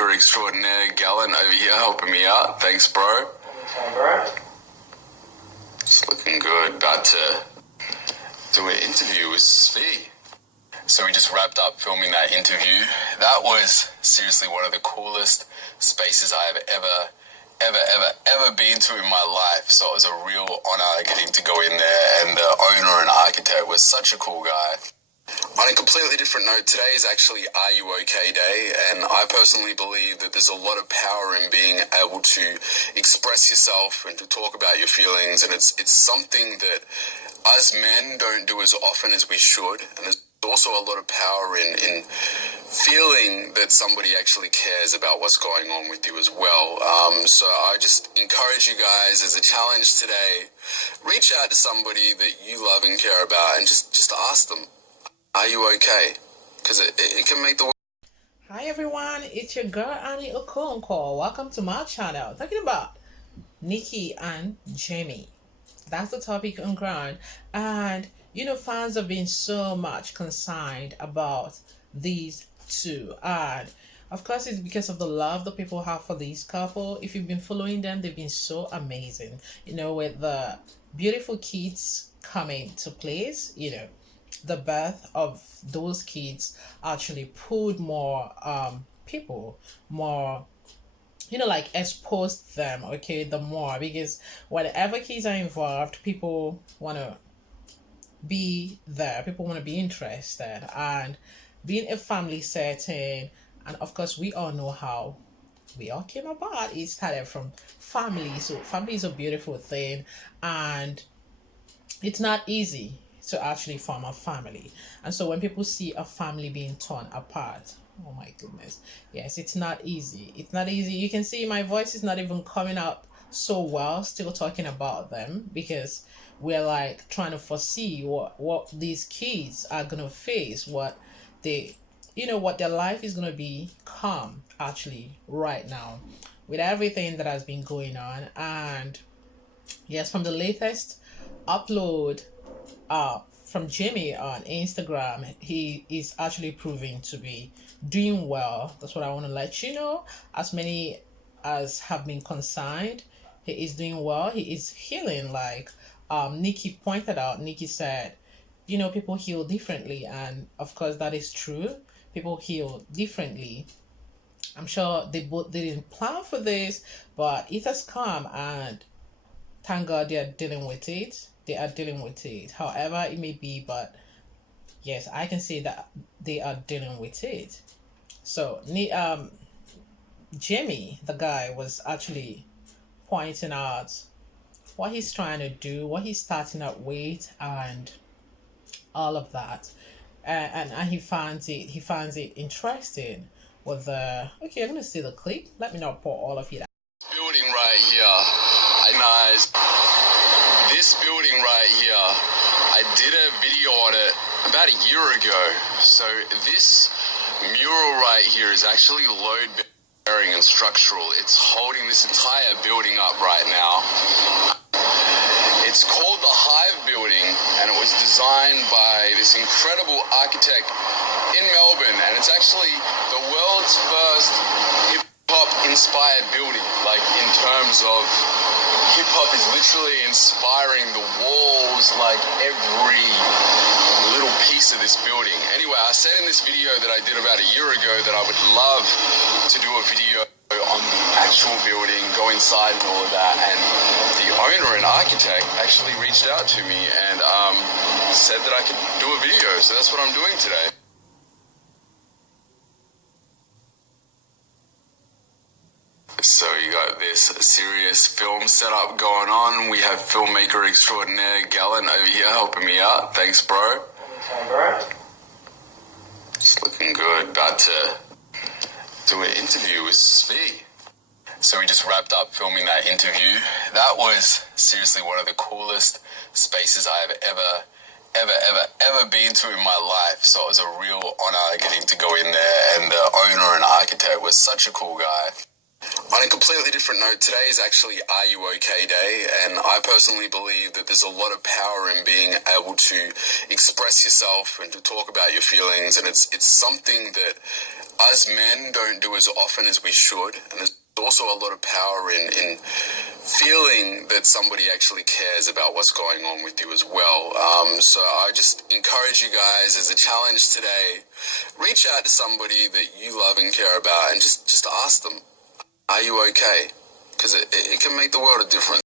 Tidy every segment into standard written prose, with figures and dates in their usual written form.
filmmaker extraordinaire, Gallant, over here helping me out. Thanks, bro. Anytime, bro. It's looking good. About to do an interview with Svi. So we just wrapped up filming that interview. That was seriously one of the coolest spaces I have ever been to in my life. So it was a real honor getting to go in there, and the owner and architect was such a cool guy. On a completely different note, today is actually Are You OK Day, and I personally believe that there's a lot of power in being able to express yourself and to talk about your feelings, and it's something that us men don't do as often as we should, and there's also a lot of power in feeling that somebody actually cares about what's going on with you as well. So I just encourage you guys as a challenge today, reach out to somebody that you love and care about and just ask them, are you okay? Because it can make the world. Hi everyone, it's your girl Annie Okonkwo. Welcome to my channel, talking about Nikki and Jamie. That's the topic on ground. And you know, fans have been so much concerned about these two, and of course it's because of the love that people have for this couple. If you've been following them, they've been so amazing, you know, with the beautiful kids coming to place. You know, the birth of those kids actually pulled more people, more, you know, like exposed them, okay, the more, because whenever kids are involved, people want to be there, people want to be interested, and being a family setting, and of course we all know how we all came about. It started from family, so family is a beautiful thing, and it's not easy to actually form a family. And so when people see a family being torn apart, oh my goodness, yes, it's not easy. It's not easy. You can see my voice is not even coming out so well still talking about them, because we're like trying to foresee what these kids are gonna face, what they, you know, what their life is gonna become actually right now with everything that has been going on. And yes, from the latest upload from Jamie on Instagram, he is actually proving to be doing well. That's what I want to let you know. As many as have been concerned, he is doing well. He is healing, like Nikki pointed out. Nikki said, you know, people heal differently, and of course that is true. People heal differently. I'm sure they didn't plan for this, but it has come, and thank God they are dealing with it. They are dealing with it, however it may be, but yes, I can say that they are dealing with it. So Jimmy, the guy, was actually pointing out what he's trying to do, what he's starting out with, and all of that, and he finds it interesting with the, okay, I'm gonna see the clip. Let me not pour all of it out. Building right here, guys. This building right here, I did a video on it about a year ago. So this mural right here is actually load bearing and structural. It's holding this entire building up right now. It's called the Hive Building, and it was designed by this incredible architect in Melbourne, and it's actually the world's first hip-hop inspired building. Like, in terms of hip-hop is literally inspiring the walls, like every little piece of this building. Anyway, I said in this video that I did about a year ago that I would love to do a video on the actual building, go inside and all of that, and the owner and architect actually reached out to me and said that I could do a video, so that's what I'm doing today. So you got this serious film setup going on. We have filmmaker extraordinaire Gallant over here helping me out. Thanks, bro. Anytime, bro. It's looking good. About to do an interview with Svi. So we just wrapped up filming that interview. That was seriously one of the coolest spaces I have ever been to in my life. So it was a real honor getting to go in there, and the owner and architect was such a cool guy. On a completely different note, today is actually Are You OK Day, and I personally believe that there's a lot of power in being able to express yourself and to talk about your feelings, and it's something that us men don't do as often as we should, and there's also a lot of power in feeling that somebody actually cares about what's going on with you as well. So I just encourage you guys as a challenge today, reach out to somebody that you love and care about and just ask them, are you okay? Because it can make the world a difference.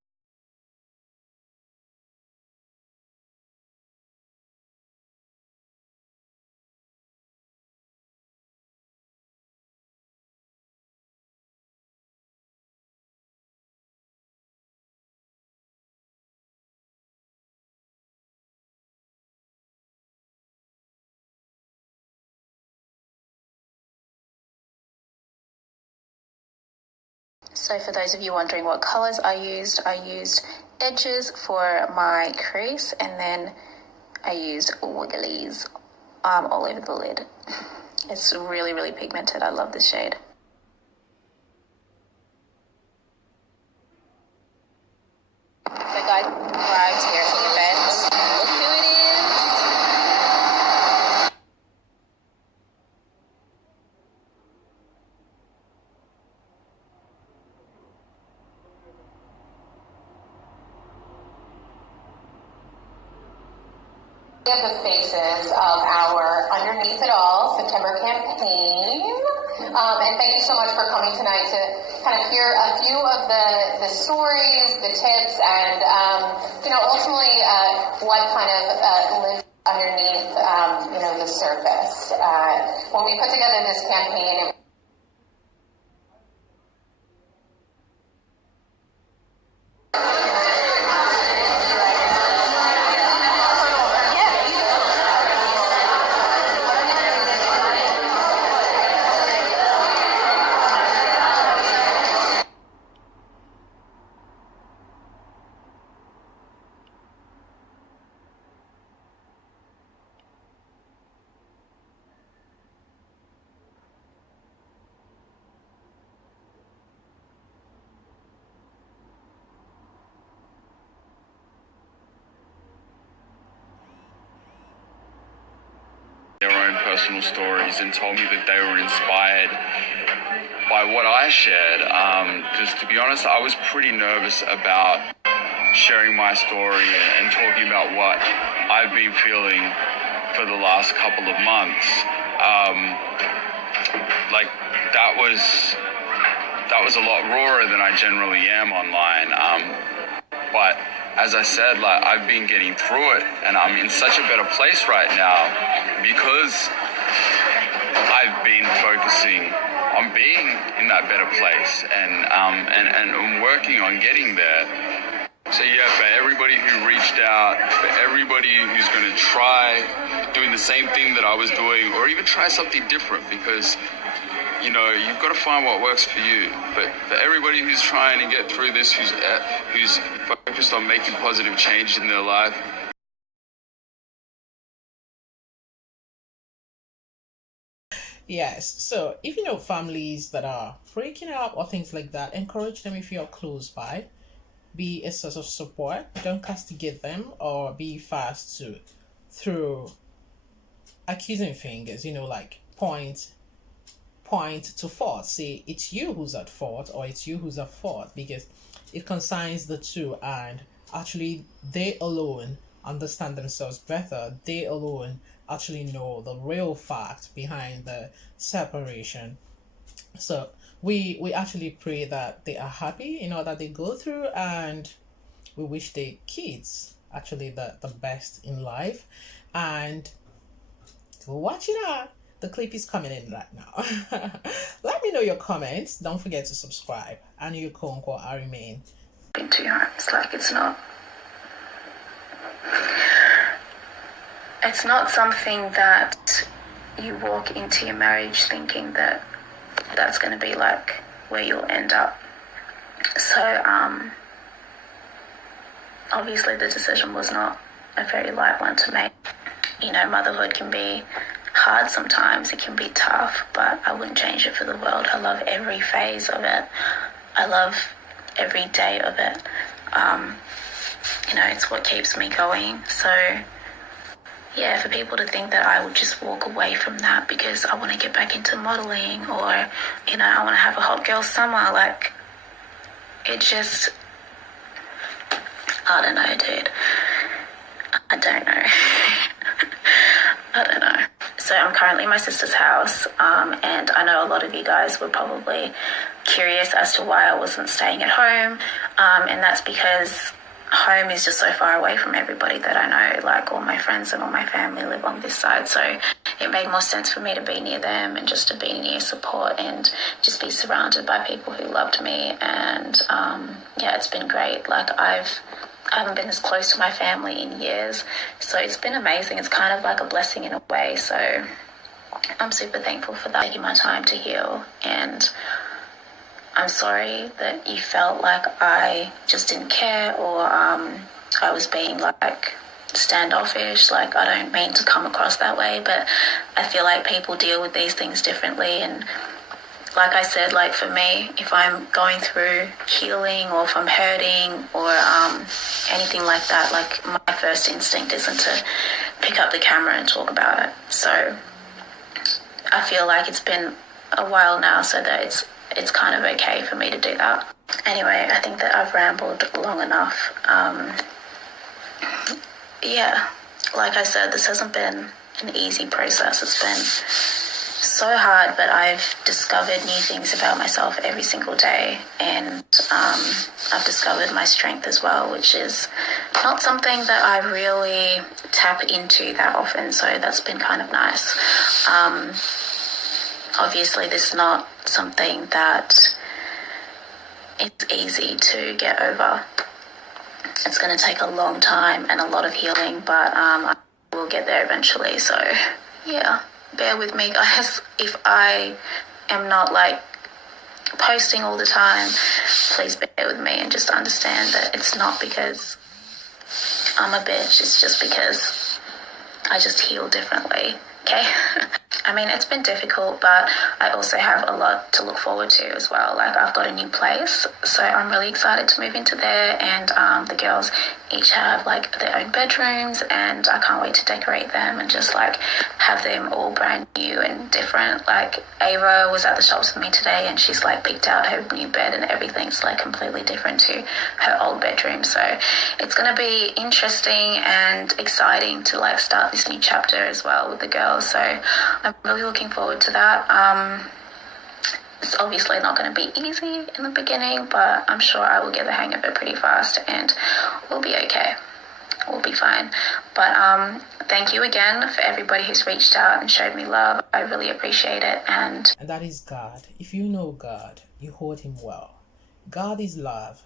So for those of you wondering what colours I used edges for my crease, and then I used wigglies all over the lid. It's really, really pigmented. I love this shade. So guys, arrived here at the event. Look who it is. Of the faces of our Underneath It All September campaign. And thank you so much for coming tonight to kind of hear a few of the stories, the tips, and, ultimately what kind of lives underneath, the surface. When we put together this campaign, Their own personal stories and told me that they were inspired by what I shared. Because to be honest, I was pretty nervous about sharing my story and talking about what I've been feeling for the last couple of months. That was a lot rawer than I generally am online. But as I said, I've been getting through it, and I'm in such a better place right now because I've been focusing on being in that better place and working on getting there. So yeah, for everybody who reached out, for everybody who's going to try doing the same thing that I was doing, or even try something different, because you've got to find what works for you. But for everybody who's trying to get through this, who's focused on making positive change in their life, Yes, so if you know families that are breaking up or things like that, encourage them if you're close by. Be a source of support. Don't castigate them or be fast to through accusing fingers, like point to fault. Say it's you who's at fault or it's you who's at fault, because it concerns the two, and actually they alone understand themselves better. They alone actually know the real fact behind the separation. So we actually pray that they are happy in all that they go through, and we wish the kids actually the best in life. And watch it out. The clip is coming in right now. Let me know your comments. Don't forget to subscribe. And you Konko, I remain. Into your arms, like it's not something that you walk into your marriage thinking that that's going to be like where you'll end up. So obviously the decision was not a very light one to make. Motherhood can be hard sometimes, it can be tough, but I wouldn't change it for the world. I love every phase of it. I love every day of it. It's what keeps me going. So yeah, for people to think that I would just walk away from that because I want to get back into modeling, or, I want to have a hot girl summer, like, it just, I don't know, dude. I don't know. I don't know. So I'm currently in my sister's house, and I know a lot of you guys were probably curious as to why I wasn't staying at home, and that's because home is just so far away from everybody that I know. Like, all my friends and all my family live on this side, so it made more sense for me to be near them and just to be near support and just be surrounded by people who loved me. And yeah, it's been great. Like, I haven't been as close to my family in years, so it's been amazing. It's kind of like a blessing in a way, so I'm super thankful for that. Taking my time to heal, and I'm sorry that you felt like I just didn't care, or I was being like standoffish. Like, I don't mean to come across that way, but I feel like people deal with these things differently. And like I said, like, for me, if I'm going through healing, or if I'm hurting, or anything like that, like, my first instinct isn't to pick up the camera and talk about it. So I feel like it's been a while now, so that it's kind of okay for me to do that. Anyway, I think that I've rambled long enough. Yeah, like I said, this hasn't been an easy process. It's been so hard, but I've discovered new things about myself every single day, and I've discovered my strength as well, which is not something that I really tap into that often, so that's been kind of nice. Obviously, this is not something that it's easy to get over. It's going to take a long time and a lot of healing, but I will get there eventually. So yeah, bear with me, guys. If I am not like posting all the time, please bear with me and just understand that it's not because I'm a bitch. It's just because I just heal differently. Okay. I mean, it's been difficult, but I also have a lot to look forward to as well. Like, I've got a new place, so I'm really excited to move into there, and the girls each have like their own bedrooms, and I can't wait to decorate them and just like have them all brand new and different. Like, Ava was at the shops with me today, and she's like picked out her new bed, and everything's like completely different to her old bedroom. So it's going to be interesting and exciting to like start this new chapter as well with the girls. So I'm really looking forward to that. It's obviously not going to be easy in the beginning, but I'm sure I will get the hang of it pretty fast, and we'll be okay. We'll be fine. But thank you again for everybody who's reached out and showed me love. I really appreciate it. And that is God. If you know God, you hold him well. God is love,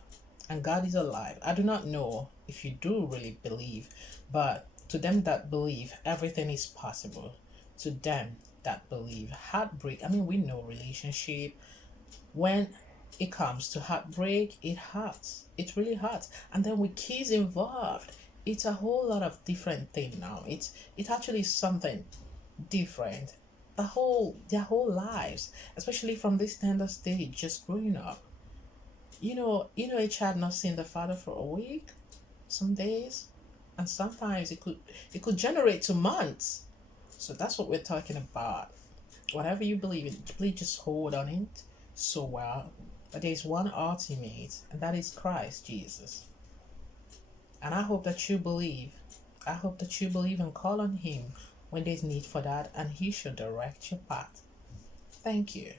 and God is alive. I do not know if you do really believe, but to them that believe, everything is possible. To them that believe, heartbreak, I mean, we know relationship, when it comes to heartbreak, it hurts. It really hurts. And then with kids involved, it's a whole lot of different thing now. It's actually something different. Their whole lives, especially from this tender stage, just growing up. A child not seeing the father for a week, some days, and sometimes it could generate to months. So that's what we're talking about. Whatever you believe in, please just hold on it so well. But there's one ultimate, and that is Christ Jesus. And I hope that you believe. I hope that you believe and call on him when there's need for that, and he should direct your path. Thank you.